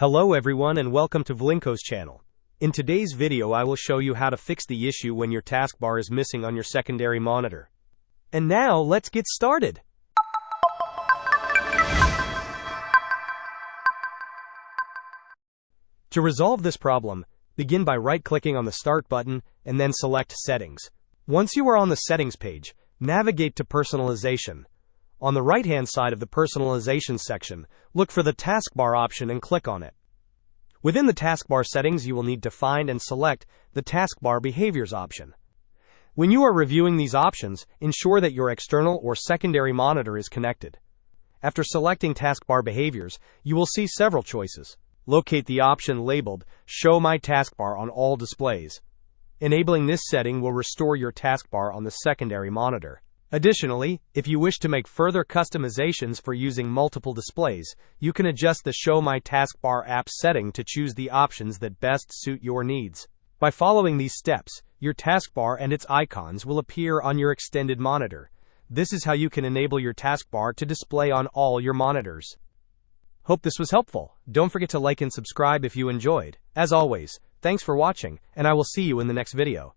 Hello everyone and welcome to Vlinko's channel. In today's video I will show you how to fix the issue when your taskbar is missing on your secondary monitor. And now let's get started. To resolve this problem, begin by right-clicking on the Start button and then select Settings. Once you are on the Settings page, navigate to Personalization. On the right-hand side of the Personalization section, look for the Taskbar option and click on it. Within the Taskbar settings, you will need to find and select the Taskbar Behaviors option. When you are reviewing these options, ensure that your external or secondary monitor is connected. After selecting Taskbar Behaviors, you will see several choices. Locate the option labeled Show My Taskbar on all displays. Enabling this setting will restore your taskbar on the secondary monitor. Additionally, if you wish to make further customizations for using multiple displays, you can adjust the Show My Taskbar app setting to choose the options that best suit your needs. By following these steps, your taskbar and its icons will appear on your extended monitor. This is how you can enable your taskbar to display on all your monitors. Hope this was helpful. Don't forget to like and subscribe if you enjoyed. As always, thanks for watching, and I will see you in the next video.